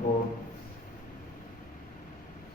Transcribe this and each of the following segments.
4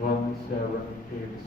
178।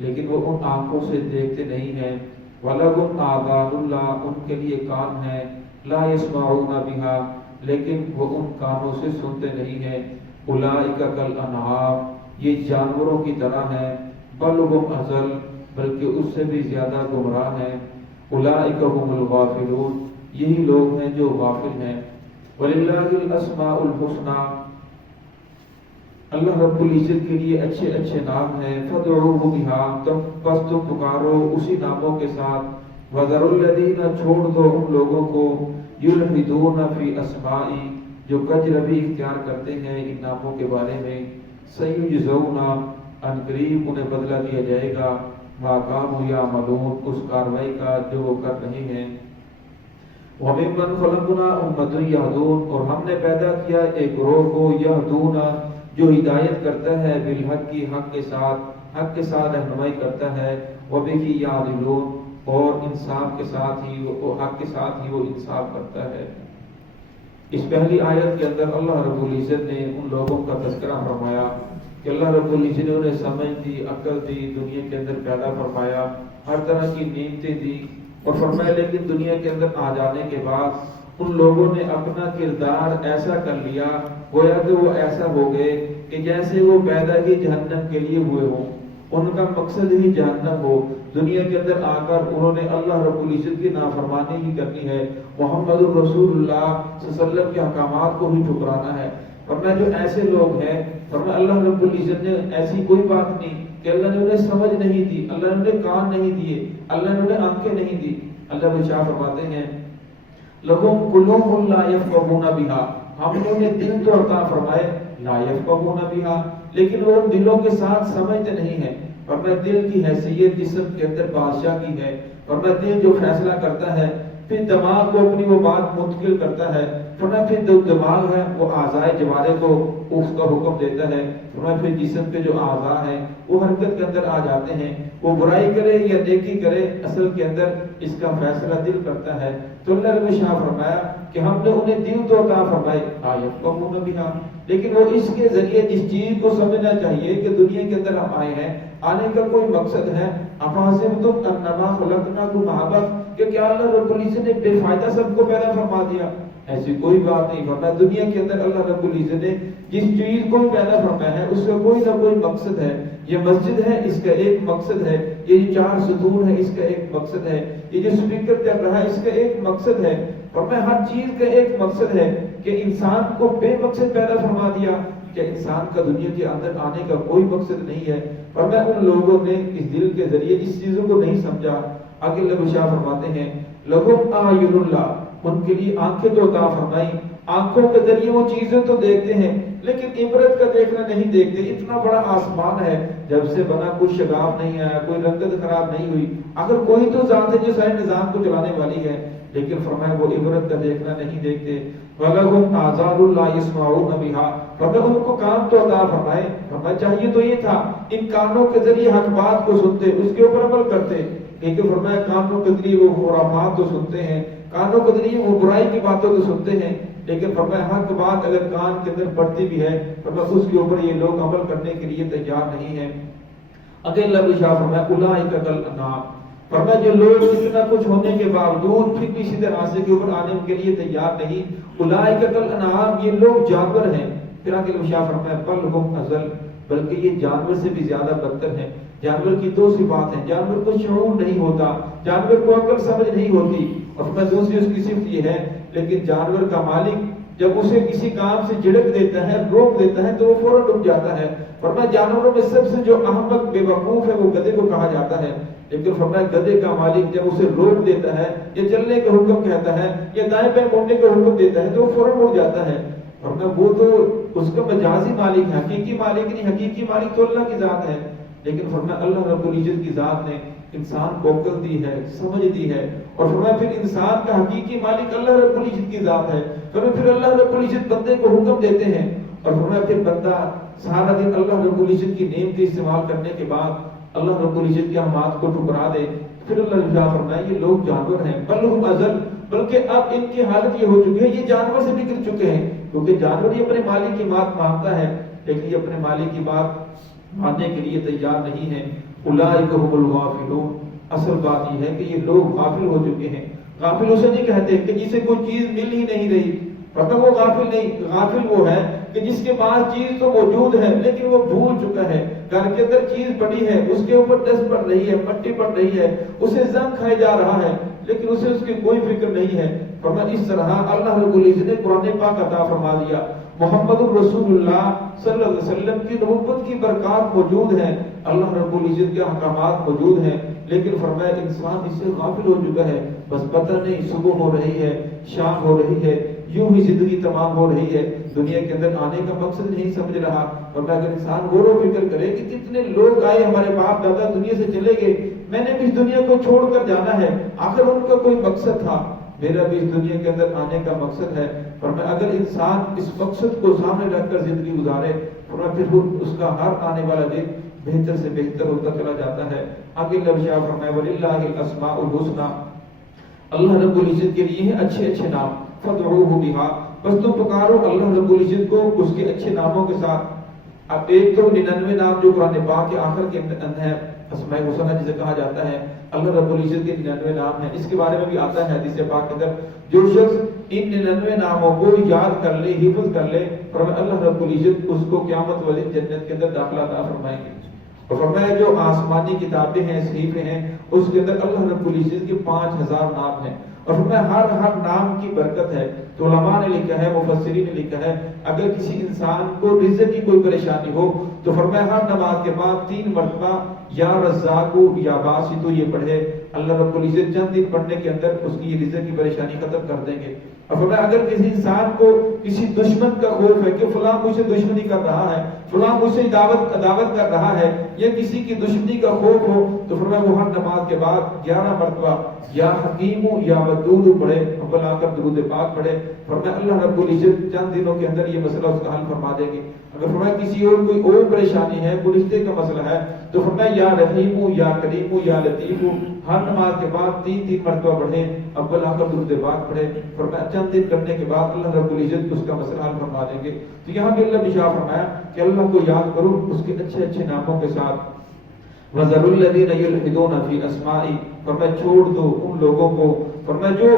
لیکن وہ ان آنکھوں سے دیکھتے نہیں ہیں. وَلَهُمْ آذَانٌ اللہ ان کے لیے کان ہیں. لَا يَسْمَعُونَ بِهَا لیکن وہ ان کانوں سے سنتے نہیں ہیں. أُولَٰئِكَ كَالْأَنْعَامِ یہ جانوروں کی طرح ہیں. بَلْ هُمْ أَضَلُّ بلکہ اس سے بھی زیادہ گمراہ ہیں. أُولَٰئِكَ هُمُ الْغَافِلُونَ یہی لوگ ہیں جو غافل ہیں. وَلِلَّهِ الْأَسْمَاءُ الْحُسْنَىٰ اللہ رب العزت کے لیے اچھے اچھے نام ہیں. فَادْعُوهُ بِهَا بس تم پکارو اسی ناموں کے ساتھ. وَذَرُوا الَّذِينَ چھوڑ دو ان لوگوں کو يُلْحِدُونَ فِي أَسْمَائِهِ جو کجروی اختیار کرتے ہیں ان ناموں کے بارے میں. سَيُجْزَوْنَ عنقریب انہیں بدلہ دیا جائے گا. مَا كَانُوا يَعْمَلُونَ اس کاروائی کا جو وہ کر رہے ہیں. وَمِمَّنْ خَلَقْنَا أُمَّةً يَهْدُونَ اور ہم نے پیدا کیا ایک گروہ کو يَهْدُونَ جو ہدایت کرتا ہے بالحق کی حق کے ساتھ رہنمائی کرتا ہے. وَبِهِ يَعْدِلُونَ اور انصاف کے ساتھ ہی وہ حق کے ساتھ ہی وہ انصاف کرتا ہے. اس پہلی آیت کے اندر اللہ رب العزت نے ان لوگوں کا تذکرہ فرمایا کہ اللہ رب العزت نے انہیں سمجھ دی, عقل دی, دنیا کے اندر پیدا فرمایا, ہر طرح کی نعمتیں دی اور فرمایا لیکن دنیا کے اندر آ جانے کے بعد ان لوگوں نے اپنا کردار ایسا کر لیا گویا کہ وہ ایسا ہو گئے کہ جیسے وہ پیدا ہی جہنم کے لیے ہوئے ہوں. ان کا مقصد ہی جہنم ہو. دنیا کے اندر آ کر انہوں نے اللہ رب العزت کی نافرمانی ہی کرنی ہے. محمد رسول اللہ صلی اللہ علیہ وسلم کے احکامات کو ہی ٹھکرانا ہے. فرمایا جو ایسے لوگ ہیں فرمایا اللہ رب العزت نے ایسی کوئی بات نہیں کہ اللہ نے انہیں سمجھ نہیں دی, اللہ نے انہیں کان نہیں دیے, اللہ نے انہیں آنکھیں نہیں دی. اللہ بشاہ فرماتے ہیں لَهُمْ قُلُوبٌ لَا يَفْقَهُونَ بِهَا ہم نے انہیں دل تو عطا فرمائے لا يفقهون بها لیکن وہ ان دلوں کے ساتھ سمجھتے نہیں ہیں. فرمایا دل کی حیثیت جسم کے اندر بادشاہ کی ہے. فرمایا دل جو فیصلہ کرتا ہے پھر دماغ کو اپنی وہ بات منتقل کرتا ہے. فرمایا پھر جو دماغ ہے وہ اعضائے جوارے کو اس کا حکم دیتا ہے. فرمایا پھر جسم کے جو اعضاء ہیں وہ حرکت کے اندر آ جاتے ہیں. وہ برائی کرے یا نیکی کرے اصل کے اندر اس کا فیصلہ دل کرتا ہے. تو اللہ نے شاہ فرمایا کہ ہم نے انہیں دل تو عطا فرمائے آیت کو بہا لیکن وہ اس کے ذریعے جس چیز کو سمجھنا چاہیے کہ دنیا کے اندر ہم آئے ہیں, آنے کا کوئی مقصد ہے. افحسبتم انما خلقناکم عبثا کہ کیا اللہ رب العزت نے بے فائدہ سب کو پیدا فرما دیا؟ ایسی کوئی بات نہیں. فرمایا دنیا کے اندر اللہ رب العزت نے جس چیز کو پیدا فرمایا ہے اس کا کوئی نہ کوئی مقصد ہے. یہ مسجد ہے اس کا ایک مقصد ہے, یہ جو 4 ستون ہے اس کا ایک مقصد ہے, یہ جو سپیکر چل رہا ہے اس کا ایک مقصد ہے. فرمایا ہر چیز کا ایک مقصد ہے کہ انسان کو بے مقصد پیدا فرما دیا کہ انسان کا دنیا کے اندر آنے کا کوئی مقصد نہیں ہے. فرمایا ان لوگوں نے اس دل کے ذریعے اس چیزوں کو نہیں سمجھا. آگے اللہ شاہ فرماتے ہیں لَهُمْ أَعْيُنُ اللَّهِ ان کے لیے آنکھیں تو عطا فرمائی, آنکھوں کے ذریعے وہ چیزیں تو دیکھتے ہیں لیکن عبرت کا دیکھنا نہیں دیکھتے. اتنا بڑا آسمان ہے جب سے بنا کوئی شگاف نہیں آیا, کوئی رنگت خراب نہیں ہوئی. اگر کوئی تو ذات ہے جو سارے نظام کو چلانے والی ہے لیکن فرمایا وہ عبرت کا دیکھنا نہیں دیکھتے. وَلَهُمْ آذَانٌ لَا يَسْمَعُونَ بِهَا فرمایا ان کو کان تو عطا فرمائے. فرمایا چاہیے تو یہ تھا ان کانوں کے ذریعے حق بات کو سنتے, اس کے اوپر عمل کرتے. لیکن فرمایا کانوں کے ذریعے وہ خرافات تو سنتے ہیں, کانوں کے ذریعے وہ برائی کی باتوں کو سنتے ہیں. لیکن فرمایا حق بات اگر کان کے اندر پڑتی بھی ہے فرمایا اس کے اوپر یہ لوگ عمل کرنے کے لیے تیار نہیں ہیں. اگے اللہ شاہ فرمایا اولئک کالانعام فرمایا جو لوگ اتنا کچھ ہونے کے باوجود پھر بھی سیدھے راستے کے اوپر آنے کے لیے تیار نہیں, اولئک کالانعام یہ لوگ جانور ہیں. پھر آگے شاہ فرمایا بل ہم اضل بلکہ یہ جانور سے بھی زیادہ بدتر ہیں. جانور کی 2 صفات ہیں, جانور کو شعور نہیں ہوتا, جانور کو عقل سمجھ نہیں ہوتی. اور میں دوسری اس کی صفت یہ ہے لیکن جانور کا مالک جب اسے کسی کام سے جھڑک دیتا ہے, روک دیتا ہے تو وہ فوراً رک جاتا ہے. فرمایا جانوروں میں سب سے جو احمق بے وقوف ہے وہ گدھے کو کہا جاتا ہے. لیکن فرمایا گدھے کا مالک جب اسے روک دیتا ہے یا چلنے کا حکم کہتا ہے یا دائیں بائیں مڑنے کا حکم دیتا ہے تو وہ فوراً مڑ جاتا ہے. فرمایا وہ تو اس کا مجازی مالک ہے, حقیقی مالک نہیں. حقیقی مالک تو اللہ کی ذات ہے. لیکن فرمایا اللہ رب العزت کی ذات نے انسان کو عقل دی ہے, سمجھ دی ہے. اور فرمایا پھر انسان کا حقیقی مالک اللہ رب العزت کی ذات ہے. پھر اللہ رب العزت بندے کو حکم دیتے ہیں اور فرمایا پھر بندہ سارا دن اللہ رب العزت کی نعمت استعمال کرنے کے بعد اللہ رب العزت کے احکامات کو ٹھکرا دے. پھر اللہ نے فرمایا یہ لوگ جانور ہیں, بل ہم اضل بلکہ اب ان کی حالت یہ ہو چکی ہے یہ جانور سے بھی گر چکے ہیں. کیونکہ جانور یہ اپنے مالک کی بات مانتا ہے لیکن یہ اپنے مالک کی بات ماننے کے لیے تیار نہیں ہے. اولئک هم الغافلون، اصل بات یہ ہے کہ یہ لوگ غافل ہو چکے ہیں۔ غافل اسے نہیں کہتے کہ جسے کوئی چیز مل ہی نہیں رہی، ورنہ وہ غافل نہیں، غافل وہ ہے کہ جس کے پاس چیز تو موجود ہے لیکن وہ بھول چکا ہے، گھر کے اندر چیز پڑی ہے، اس کے اوپر ڈسٹ پڑ رہی ہے، مٹی پڑ رہی ہے، اسے زنگ کھائے جا رہا ہے لیکن اسے اس کی کوئی فکر نہیں ہے۔ فرمایا اس طرح اللہ رب العزت نے قرآن پاک عطا فرما دیا، محمد الرسول اللہ صلی اللہ علیہ وسلم کی نبوت کی برکات موجود ہیں، اللہ رب العزت کے احکامات موجود ہیں، لیکن فرمایا انسان اس سے غافل ہو چکا ہے، بس پتہ نہیں صبح ہو رہی ہے، شام ہو رہی ہے، یوں ہی زندگی تمام ہو رہی ہے، دنیا کے اندر آنے کا مقصد نہیں سمجھ رہا۔ اور اگر انسان غور و فکر کرے کہ کتنے لوگ آئے، ہمارے باپ دادا دنیا سے چلے گئے، میں نے بھی اس دنیا کو چھوڑ کر جانا ہے، آخر ان کا کوئی مقصد تھا، میرا بھی اس دنیا کے اندر آنے کا مقصد ہے۔ اور میں اگر انسان اس مقصد کو سامنے رکھ کر زندگی گزارے، پھر اس کا ہر آنے والا دن بہتر سے بہتر ہوتا چلا جاتا ہے۔ آگے اللہ شاہ فرمائے وَلِلَّهِ الْأَسْمَاءُ الْحُسْنَى، اللہ رب العزت کے لیے ہیں اچھے اچھے نام، فَادْعُوهُ بِهَا، بس تم پکارو اللہ رب العزت کو اس کے اچھے ناموں کے ساتھ۔ اب ایک تو 99 نام جو قرآن پاک کے آخر کے اندر ہے، اسماء الحسنى جسے کہا جاتا ہے، اللہ رب العزت کے 99 نام ہیں، اس کے بارے میں بھی آتا ہے حدیث پاک کے اندر، جو شخص ان 99 ناموں کو یاد کر لے، حفظ کر لے، فرمایا اللہ رب العزت اس کو قیامت والے جنت کے اندر داخلہ عطا فرمائیں گے۔ اور فرمایا جو آسمانی کتابیں ہیں، صحیفے ہیں، اس کے اندر اللہ رب العزت کے 5000 نام ہیں، اور فرمایا ہر نام کی برکت ہے۔ تو علماء نے لکھا ہے، مفسرین نے لکھا ہے، اگر کسی انسان کو رزق کی کوئی پریشانی ہو تو فرمایا ہر نماز کے بعد 3 مرتبہ یا رزاق یا باسط یہ پڑھے، اللہ رب العزت چند دن پڑھنے کے اندر اس کی یہ رزق کی پریشانی ختم کر دیں گے۔ اور فرمایا اگر کسی انسان کو کسی دشمن کا خوف ہے کہ فلاں مجھ سے دشمنی کر رہا ہے، فلاں مجھ سے عداوت کر رہا ہے، یا کسی کی دشمنی کا خوف ہو، تو فرمایا وہ ہر نماز کے بعد 11 مرتبہ یا حکیم یا ودود پڑھے، بلا کر درود پاک پڑھے، فرمایا اللہ رب العزت چند دنوں کے اندر یہ مسئلہ اس کا حل فرما دیں گے۔ اگر فرمایا کسی اور کوئی اور پریشانی ہے، کوئی رشتے کا مسئلہ ہے، تو فرمایا یا رحیم یا کریم یا لطیف، ہر نماز کے بعد 3 مرتبہ پڑھے، اول آ کر درود پاک پڑھے، فرمایا چند دن کرنے کے بعد اللہ رب العزت اس کا مسئلہ حل فرما دیں گے۔ تو یہاں بھی اللہ نے ارشاد فرمایا کہ اللہ کو یاد کرو اس کے اچھے اچھے ناموں کے ساتھ۔ وَذَرُوا الَّذِينَ يُلْحِدُونَ فِي أَسْمَائِهِ، فرمایا چھوڑ دو ان لوگوں کو، فرمایا جو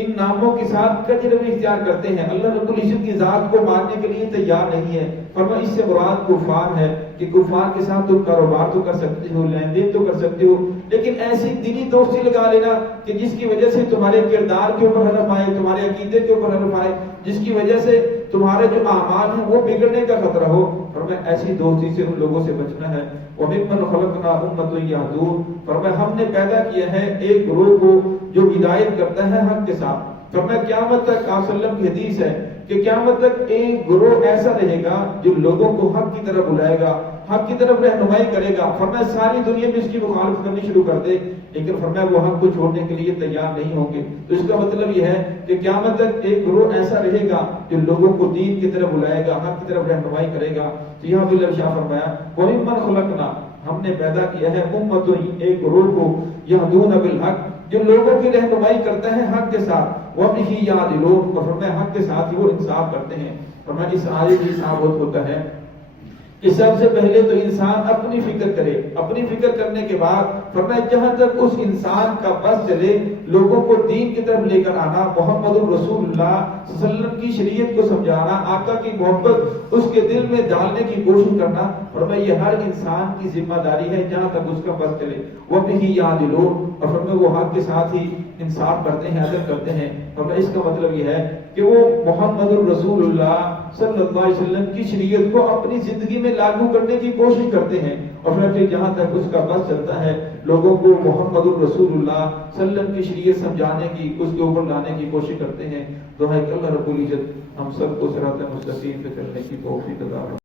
ان ناموں کے ساتھ کجروی اختیار کرتے ہیں، اللہ رب العزت کی ذات کو ماننے کے لیے تیار نہیں ہے۔ فرمایا اس سے مراد کفار ہے کہ کفار کے ساتھ تم کاروبار تو کر سکتے ہو، لین دین تو کر سکتے ہو، لیکن ایسی دلی دوستی لگا لینا کہ جس کی وجہ سے تمہارے کردار کے اوپر حرف آئے، تمہارے عقیدے کے اوپر حرف آئے، جس کی وجہ سے تمہارے جو اعمال ہیں وہ بگڑنے کا خطرہ ہو، فرمایا ایسی دوستی سے ان لوگوں سے بچنا ہے۔ وَمِمَّنْ خَلَقْنَا أُمَّةً يَهْدُونَ، فرمایا ہم نے پیدا کیا ہے ایک گروہ کو جو ہدایت کرتا ہے حق کے ساتھ۔ فرمایا قیامت تک آپ صلی اللہ علیہ وسلم کی حدیث ہے کہ قیامت تک ایک گروہ ایسا رہے گا جو لوگوں کو حق کی طرف بلائے گا، حق کی طرف رہنمائی کرے گا۔ فرمایا ساری دنیا میں اس کی مخالفت کرنی شروع کر دے، لیکن فرمایا وہ حق کو چھوڑنے کے لیے تیار نہیں ہوں گے۔ تو اس کا مطلب یہ ہے کہ قیامت تک ایک گروہ ایسا رہے گا جو لوگوں کو دین کی طرف بلائے گا، حق کی طرف رہنمائی کرے گا۔ تو یہاں بھی اللہ شاہ فرمایا وَمِمَّنْ خَلَقْنَا، ہم نے پیدا کیا ہے امتن، ایک گروہ کو، یہدون بالحق، جو لوگوں کی رہنمائی کرتا ہے حق کے ساتھ، وَبِهِ يَعْدِلُونَ، اور فرمایا حق کے ساتھ ہی وہ انصاف کرتے ہیں۔ فرمایا اس آیت میں ثابت ہوتا ہے کہ سب سے پہلے تو انسان اپنی فکر کرے، اپنی فکر کرنے کے بعد فرمایا جہاں تک اس انسان کا بس چلے لوگوں کو دین کی طرف لے کر آنا، محمد الرسول اللہ صلی اللہ علیہ وسلم کی شریعت کو سمجھانا، آقا کی محبت اس کے دل میں ڈالنے کی کوشش کرنا، فرمایا یہ ہر انسان کی ذمہ داری ہے جہاں تک اس کا بس چلے۔ وَبِهِ يَعْدِلُونَ، اور فرمایا وہ حق کے ساتھ ہی انصاف کرتے ہیں، عدل کرتے ہیں۔ فرمایا اس کا مطلب یہ ہے کہ وہ محمد الرسول اللہ صلی اللہ علیہ وسلم کی شریعت کو اپنی زندگی میں لاگو کرنے کی کوشش کرتے ہیں، اور پھر جہاں تک اس کا بس چلتا ہے لوگوں کو محمد الرسول اللہ صلی اللہ علیہ وسلم کی شریعت سمجھانے کی، اس کے اوپر لانے کی کوشش کرتے ہیں۔ دعا ہے کہ اللہ رب العزت ہم سب کو صراط مستقیم پہ چلنے کی توفیق عطا فرمائے۔